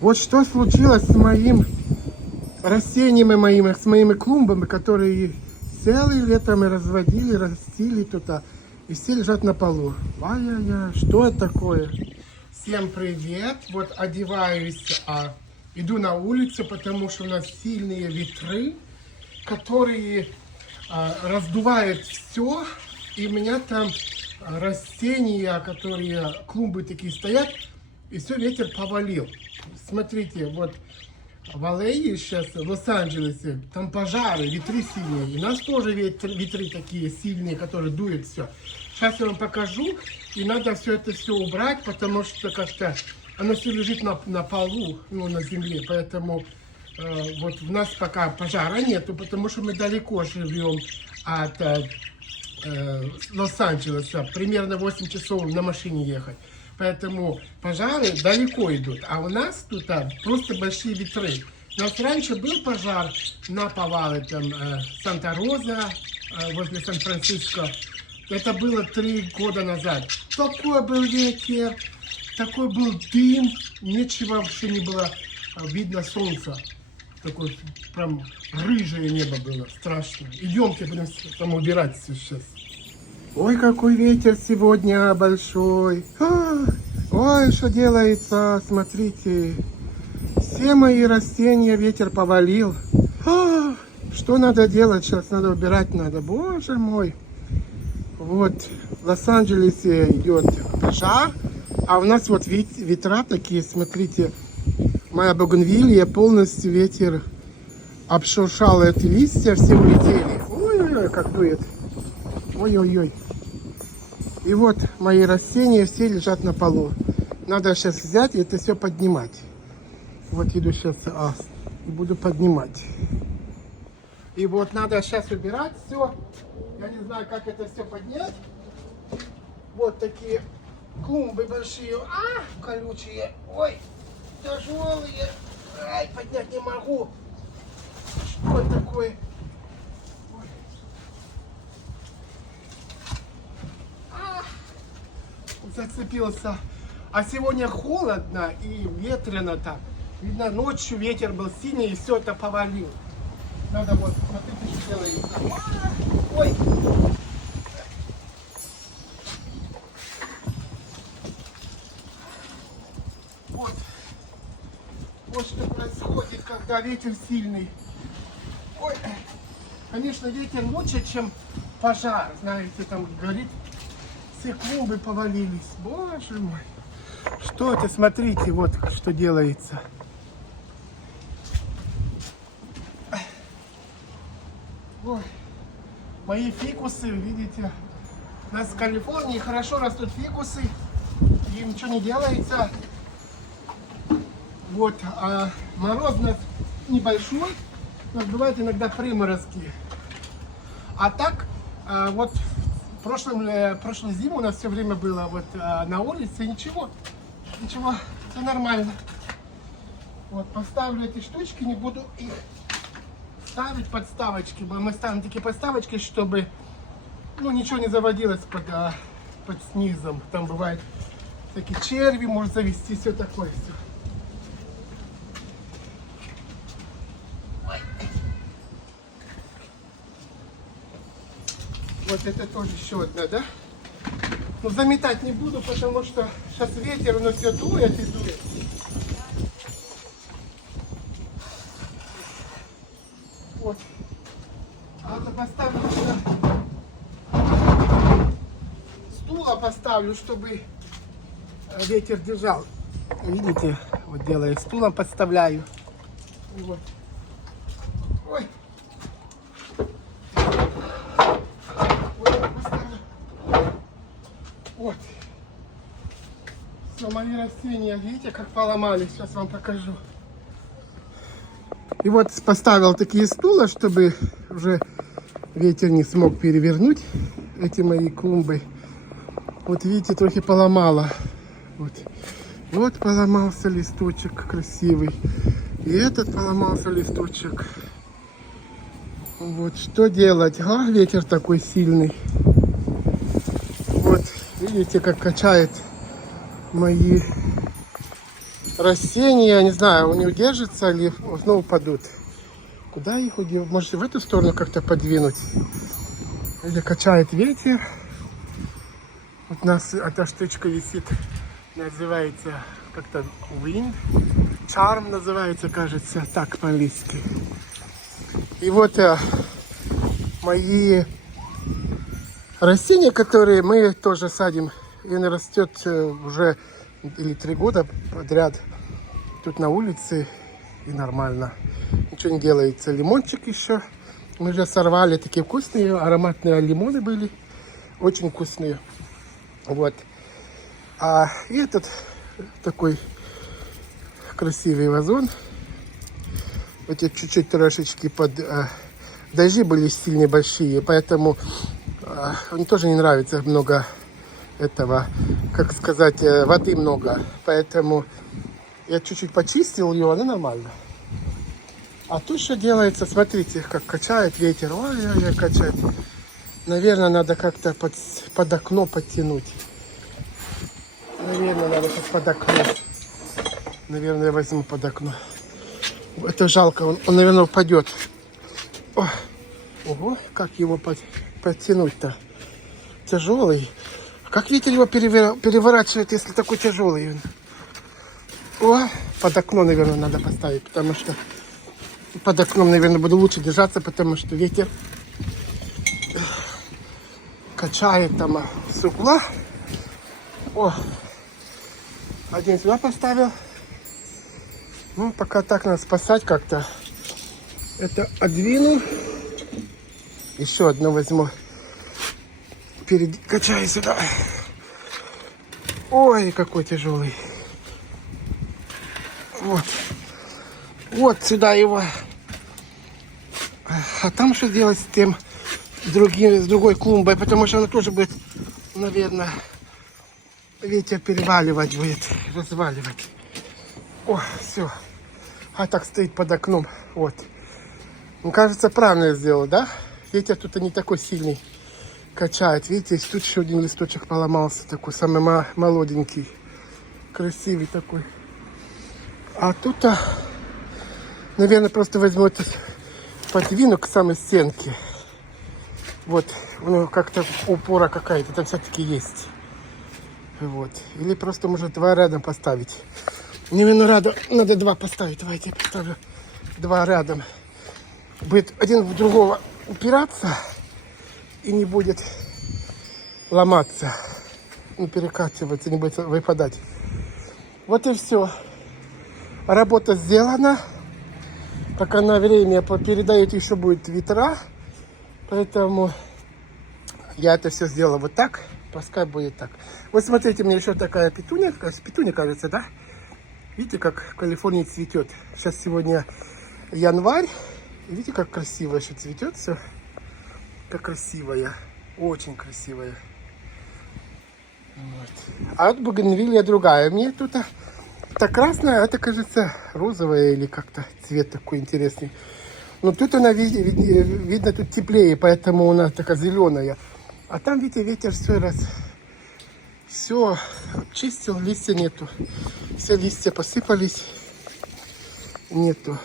Вот что случилось с моим растениями моими, с моими клумбами, которые целое лето мы разводили, растили туда, и все лежат на полу. Ай-яй-яй, что это такое? Всем привет! Вот одеваюсь, иду на улицу, потому что у нас сильные ветры, которые раздувают все, и у меня там растения, которые, клумбы такие стоят, и все ветер повалил. Смотрите, вот в Л.А. сейчас, в Лос-Анджелесе, там пожары, ветры сильные. И у нас тоже ветры такие сильные, которые дуют все. Сейчас я вам покажу, и надо все это убрать, потому что как-то оно все лежит на полу, ну, на земле. Поэтому вот у нас пока пожара нету, потому что мы далеко живем от Лос-Анджелеса. Примерно 8 часов на машине ехать. Поэтому пожары далеко идут. А у нас тут просто большие ветры. У нас раньше был пожар на повале, там, Санта-Роза, возле Сан-Франциско. Это было 3 года назад. Такой был ветер, такой был дым, ничего вообще не было видно солнца. Такое прям рыжее небо было, страшно. Идемте, будем там убирать сейчас. Ой, какой ветер сегодня большой. Ой, что делается, смотрите. Все мои растения ветер повалил. Что надо делать сейчас? Надо убирать надо. Боже мой. Вот в Лос-Анджелесе идет пожар. А у нас вот ветра такие, смотрите. Моя бугенвилия полностью ветер обшуршал эти листья, все улетели. Ой-ой-ой, как дует. Ой-ой-ой. И вот мои растения все лежат на полу. Надо сейчас взять и это все поднимать. Вот иду сейчас и буду поднимать. И вот надо сейчас убирать все. Я не знаю, как это все поднять. Вот такие клумбы большие. Колючие. Ой, тяжелые. Ай, поднять не могу. Что это такое? Зацепился. А сегодня холодно и ветрено так. Видно, ночью ветер был сильный и все это повалил. Надо вот, смотрите, что делается. Ой! Вот. Вот что происходит, когда ветер сильный. Ой! Конечно, ветер лучше, чем пожар. Знаете, там горит. Все клумбы повалились. Боже мой. Что это? Смотрите, вот что делается. Ой. Мои фикусы, видите, у нас в Калифорнии хорошо растут фикусы. Им ничего не делается. Вот, а мороз у нас небольшой. У нас бывают иногда приморозки. А так, вот прошлую зиму у нас все время было вот на улице, ничего, все нормально. Вот, поставлю эти штучки, не буду их ставить подставочки. Мы ставим такие подставочки, чтобы, ну, ничего не заводилось под снизом. Там бывает такие черви, может завести, все такое. Все. Вот это тоже еще одна, да? Но заметать не буду, потому что сейчас ветер, оно все дует и дует. Вот. Это поставлю сюда. Стула поставлю, чтобы ветер держал. Видите, вот делаю, стулом подставляю. Вот. Ой. Вот. Все, мои растения, видите, как поломались. Сейчас вам покажу. И вот поставил такие стула, чтобы уже ветер не смог перевернуть эти мои клумбы. Вот видите, трохи поломало. Вот. Вот поломался листочек красивый. И этот поломался листочек. Вот что делать? Ветер такой сильный. Вот, видите, как качает мои растения, я не знаю, не удержатся или снова упадут. Куда их удержать? Может, в эту сторону как-то подвинуть? Или качает ветер. Вот у нас эта штучка висит, называется как-то wind. Charm называется, кажется, так по-английски. И вот мои растения, которые мы тоже садим, и она растет уже или 3 года подряд тут на улице, и нормально. Ничего не делается. Лимончик еще. Мы же сорвали, такие вкусные, ароматные лимоны были. Очень вкусные. Вот. И этот такой красивый вазон. Вот я чуть-чуть трошечки под... дожди были сильно большие, поэтому мне тоже не нравится много этого, как сказать, воды много. Поэтому я чуть-чуть почистил ее, она нормально. А тут что делается, смотрите, как качает ветер. Ой, качает. Наверное, надо как-то под окно подтянуть. Наверное, надо под окно. Наверное, я возьму под окно. Это жалко, он наверное, упадет. Ого, как его подтянуть-то? Тяжелый. Как ветер его переворачивает, если такой тяжелый? Под окно, наверное, надо поставить, потому что под окном, наверное, буду лучше держаться, потому что ветер качает там с угла. Один сюда поставил. Ну, пока так надо спасать как-то. Это отдвину. Еще одно возьму. Качаю сюда. Ой, какой тяжелый. Вот сюда его. А там что делать с тем с другой клумбой? Потому что она тоже будет, наверное, ветер переваливать будет, разваливать. Все. Так стоит под окном. Вот. Мне кажется, правильно я сделал, да? Ветер тут не такой сильный. Качает. Видите, тут еще один листочек поломался. Такой самый молоденький. Красивый такой. А тут, наверное, просто возьму это, подвину к самой стенке. Вот. Ну, как-то упора какая-то там все-таки есть. Вот. Или просто, может, 2 рядом поставить. Наверное, надо 2 поставить. Давайте я поставлю 2 рядом. Будет один в другого упираться и не будет ломаться, не перекатываться, не будет выпадать. Вот и все. Работа сделана. Пока на время передает, еще будет ветра. Поэтому я это все сделала вот так. Пускай будет так. Вот смотрите, у меня еще такая петуния. Петуния, кажется, да? Видите, как в Калифорнии цветет. Сейчас сегодня январь. Видите, как красиво еще цветет все. Как красивая. Очень красивая. Вот. А вот бугенвилия другая. Мне тут это красная, это, кажется, розовая или как-то цвет такой интересный. Но тут она, видно, тут теплее, поэтому у нас такая зеленая. А там, видите, ветер все чистил, листья нету. Все листья посыпались. Нету.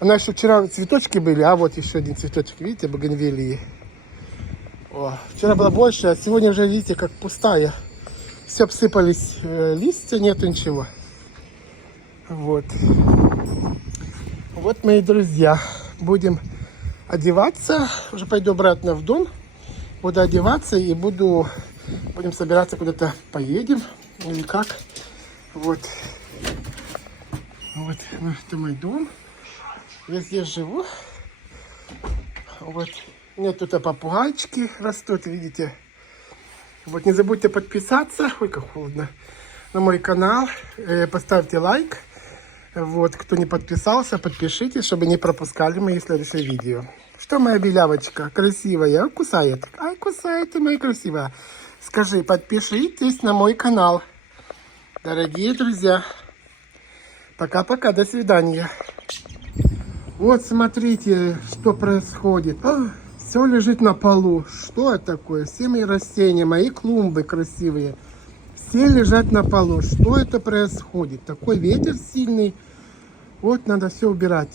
Она еще вчера цветочки были, а вот еще один цветочек, видите, бугенвилии. Вчера было больше, а сегодня уже, видите, как пустая. Все обсыпались листья, нету ничего. Вот. Вот, мои друзья, будем одеваться. Уже пойду обратно в дом. Буду одеваться и будем собираться куда-то поедем. Или как. Вот. Вот, это мой дом. Я здесь живу. Вот. У меня тут попугайчики растут, видите. Вот, не забудьте подписаться. Ой, как холодно. На мой канал. Поставьте лайк. Вот, кто не подписался, подпишитесь, чтобы не пропускали мои следующие видео. Что моя белявочка красивая? Кусает. Ай, кусает ты, моя красивая. Скажи, подпишитесь на мой канал. Дорогие друзья. Пока-пока, до свидания. Вот смотрите, что происходит. Все лежит на полу. Что это такое? Все мои растения, мои клумбы красивые. Все лежат на полу. Что это происходит? Такой ветер сильный. Вот надо все убирать.